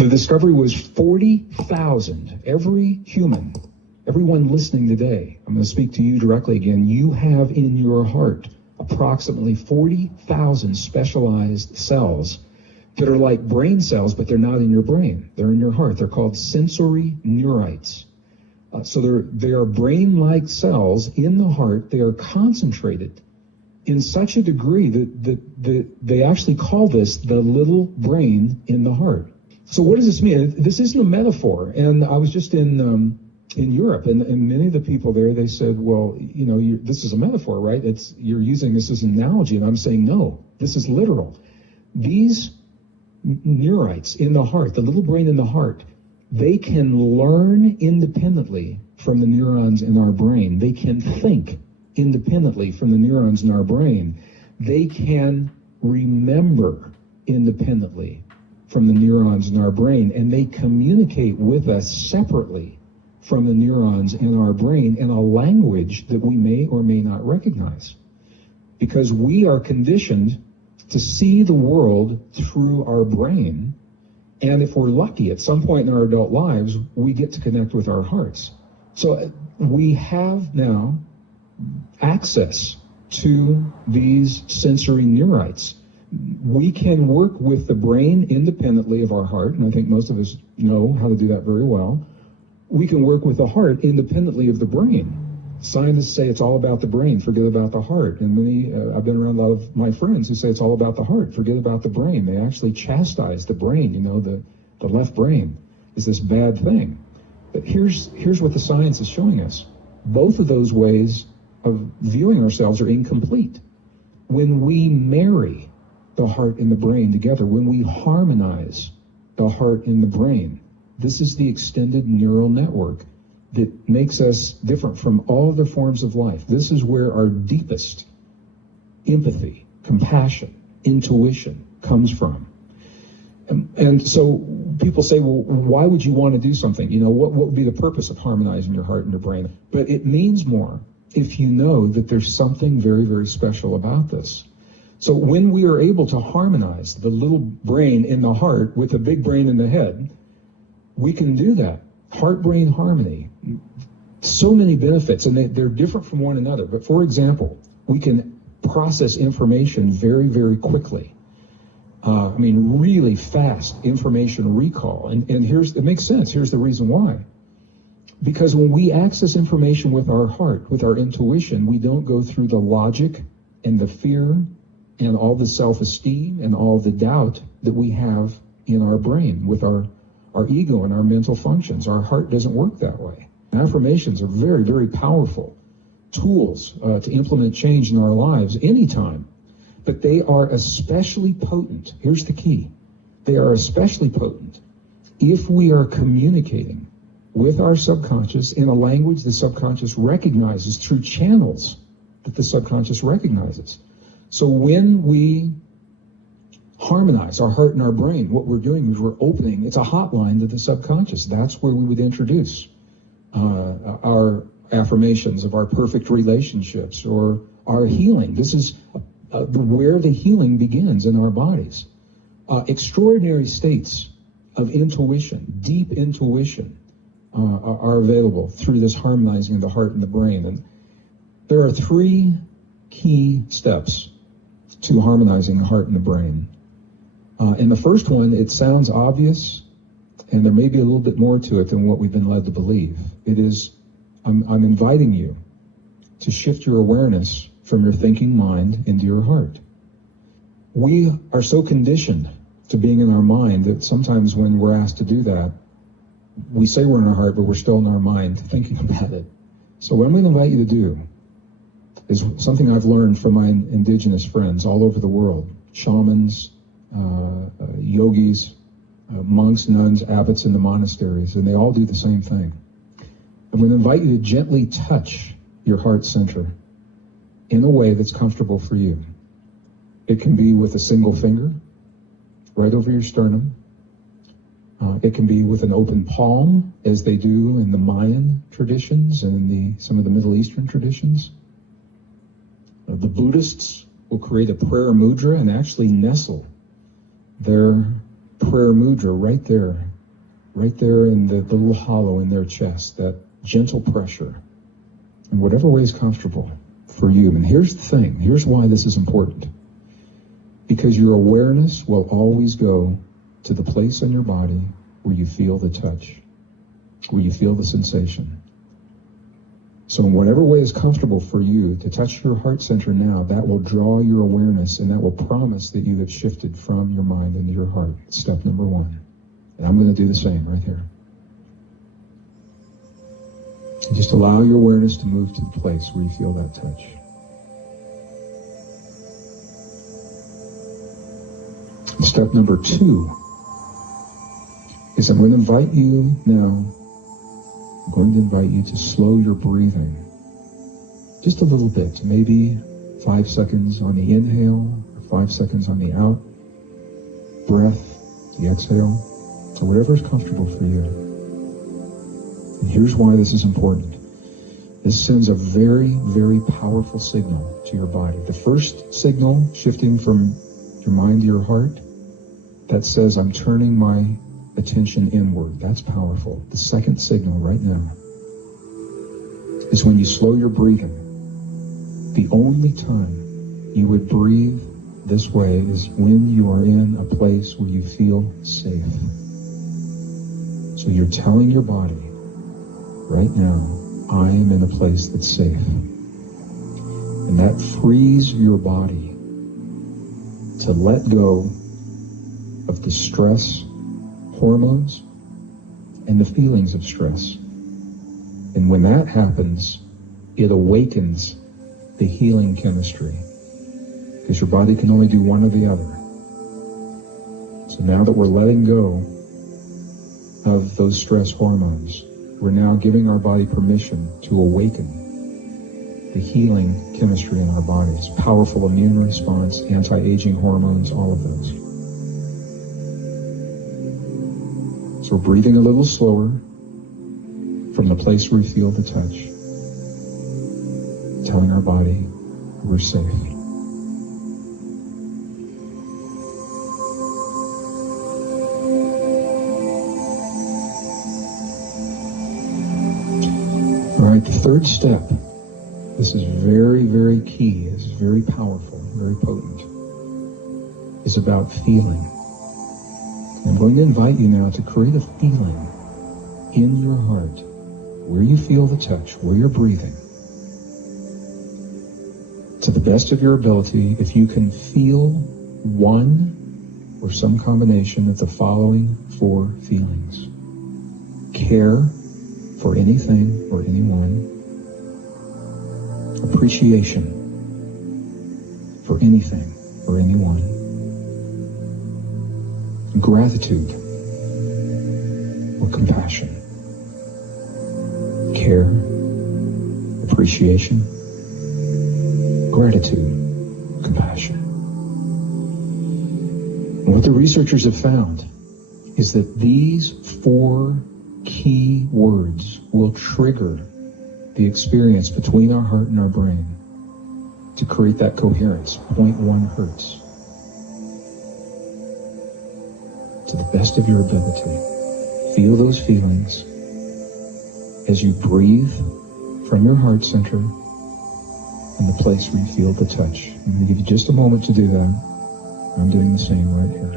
The discovery was 40,000. Every human, everyone listening today, I'm going to speak to you directly again, you have in your heart approximately 40,000 specialized cells that are like brain cells, but they're not in your brain. They're in your heart. They're called sensory neurites. So they are brain-like cells in the heart. They are concentrated in such a degree that they actually call this the little brain in the heart. So what does this mean? This isn't a metaphor. And I was just in Europe, and many of the people there, they said, well, this is a metaphor, right? You're using this as an analogy. And I'm saying, no, this is literal. These neurites in the heart, the little brain in the heart, they can learn independently from the neurons in our brain. They can think independently from the neurons in our brain. They can remember independently from the neurons in our brain, and they communicate with us separately from the neurons in our brain in a language that we may or may not recognize, because we are conditioned to see the world through our brain. And if we're lucky, at some point in our adult lives, we get to connect with our hearts. So we have now access to these sensory neurites. We can work with the brain independently of our heart, and I think most of us know how to do that very well. We can work with the heart independently of the brain. Scientists say it's all about the brain, forget about the heart. And I've been around a lot of my friends who say it's all about the heart, forget about the brain. They actually chastise the brain, the left brain is this bad thing. But here's what the science is showing us. Both of those ways of viewing ourselves are incomplete. When we marry the heart and the brain together, when we harmonize the heart and the brain, this is the extended neural network that makes us different from all other forms of life. This is where our deepest empathy, compassion, intuition comes from. And so people say, well, why would you want to do something? What would be the purpose of harmonizing your heart and your brain? But it means more if you know that there's something very, very special about this. So when we are able to harmonize the little brain in the heart with the big brain in the head, we can do that. Heart-brain harmony. So many benefits, and they're different from one another. But for example, we can process information very, very quickly. Really fast information recall. And it makes sense. Here's the reason why. Because when we access information with our heart, with our intuition, we don't go through the logic and the fear and all the self-esteem and all the doubt that we have in our brain with our ego and our mental functions. Our heart doesn't work that way. Affirmations are very, very powerful tools to implement change in our lives anytime. But they are especially potent. Here's the key. They are especially potent if we are communicating with our subconscious in a language the subconscious recognizes through channels that the subconscious recognizes. So when we harmonize our heart and our brain, what we're doing is we're opening, it's a hotline to the subconscious. That's where we would introduce our affirmations of our perfect relationships or our healing. This is where the healing begins in our bodies. Extraordinary states of intuition, deep intuition, are available through this harmonizing of the heart and the brain. And there are 3 key steps to harmonizing the heart and the brain. And the first one, it sounds obvious, and there may be a little bit more to it than what we've been led to believe. It is, I'm inviting you to shift your awareness from your thinking mind into your heart. We are so conditioned to being in our mind that sometimes when we're asked to do that, we say we're in our heart, but we're still in our mind thinking about it. So what I'm going to invite you to do is something I've learned from my indigenous friends all over the world, shamans, yogis, monks, nuns, abbots in the monasteries, and they all do the same thing. I'm going to invite you to gently touch your heart center in a way that's comfortable for you. It can be with a single finger right over your sternum. It can be with an open palm, as they do in the Mayan traditions and in some of the Middle Eastern traditions. The Buddhists will create a prayer mudra and actually nestle their prayer mudra right there right there in the little hollow in their chest, that gentle pressure, in whatever way is comfortable for you. And here's the thing. Here's why this is important. Because your awareness will always go to the place in your body where you feel the touch, where you feel the sensation. So in whatever way is comfortable for you to touch your heart center now, that will draw your awareness, and that will promise that you have shifted from your mind into your heart. Step number one. And I'm going to do the same right here. And just allow your awareness to move to the place where you feel that touch. And step number two is I'm going to invite you now. I'm going to invite you to slow your breathing just a little bit, maybe 5 seconds on the inhale or 5 seconds on the out breath, the exhale, so whatever is comfortable for you. And here's why this is important. This sends a very, very powerful signal to your body. The first signal, shifting from your mind to your heart, that says I'm turning my attention inward. That's powerful. The second signal right now is when you slow your breathing. The only time you would breathe this way is when you are in a place where you feel safe. So you're telling your body right now, I am in a place that's safe. And that frees your body to let go of the stress hormones and the feelings of stress. And when that happens, it awakens the healing chemistry, because your body can only do one or the other. So now that we're letting go of those stress hormones, we're now giving our body permission to awaken the healing chemistry in our bodies. Powerful immune response, anti-aging hormones, all of those. So we're breathing a little slower from the place where we feel the touch, telling our body we're safe. All right, the third step, this is very, very key, this is very powerful, very potent, is about feeling. I'm going to invite you now to create a feeling in your heart where you feel the touch, where you're breathing. To the best of your ability, if you can feel one or some combination of the following 4 feelings. Care for anything or anyone. Appreciation for anything or anyone. Gratitude or compassion. Care, appreciation, gratitude, compassion. And what the researchers have found is that these 4 key words will trigger the experience between our heart and our brain to create that coherence, 0.1 hertz. To the best of your ability, feel those feelings as you breathe from your heart center and the place where you feel the touch. I'm going to give you just a moment to do that. I'm doing the same right here.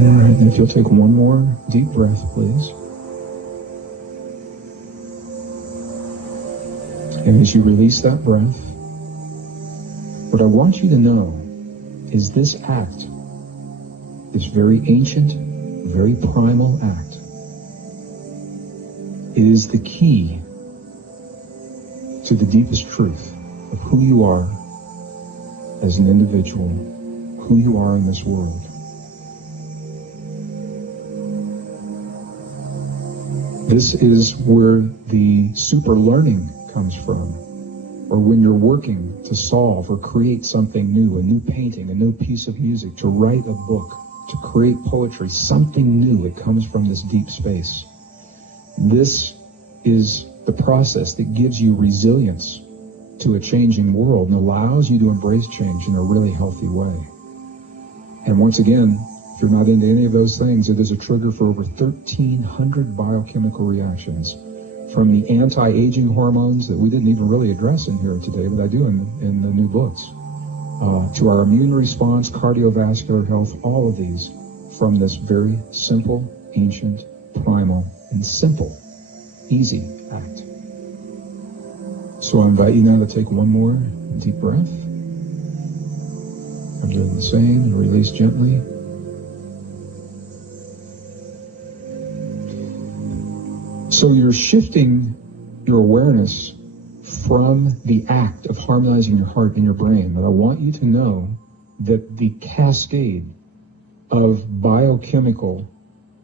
All right, and if you'll take one more deep breath, please. And as you release that breath, what I want you to know is this act, this very ancient, very primal act, it is the key to the deepest truth of who you are as an individual, who you are in this world. This is where the super learning comes from, or when you're working to solve or create something new, a new painting, a new piece of music, to write a book, to create poetry, something new. It comes from this deep space. This is the process that gives you resilience to a changing world and allows you to embrace change in a really healthy way. And once again, if you're not into any of those things, it is a trigger for over 1,300 biochemical reactions, from the anti-aging hormones that we didn't even really address in here today, but I do in the new books, to our immune response, cardiovascular health, all of these from this very simple, ancient, primal, and simple, easy act. So I invite you now to take one more deep breath. I'm doing the same, and release gently. So you're shifting your awareness from the act of harmonizing your heart and your brain. But I want you to know that the cascade of biochemical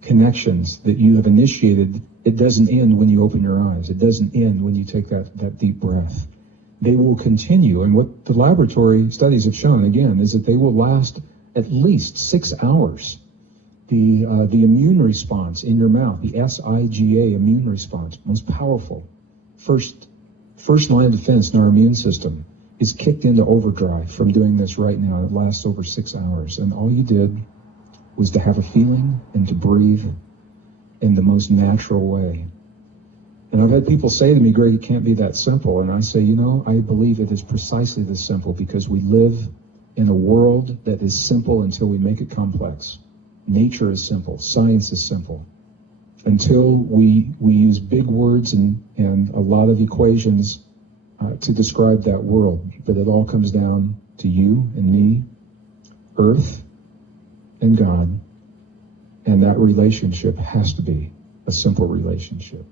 connections that you have initiated, it doesn't end when you open your eyes. It doesn't end when you take that deep breath. They will continue. And what the laboratory studies have shown, again, is that they will last at least 6 hours. The immune response in your mouth, the SIGA immune response, most powerful, first line of defense in our immune system, is kicked into overdrive from doing this right now. It lasts over 6 hours. And all you did was to have a feeling and to breathe in the most natural way. And I've had people say to me, Greg, it can't be that simple. And I say, I believe it is precisely this simple, because we live in a world that is simple until we make it complex. Nature is simple. Science is simple. Until we use big words and a lot of equations to describe that world. But it all comes down to you and me, Earth and God. And that relationship has to be a simple relationship.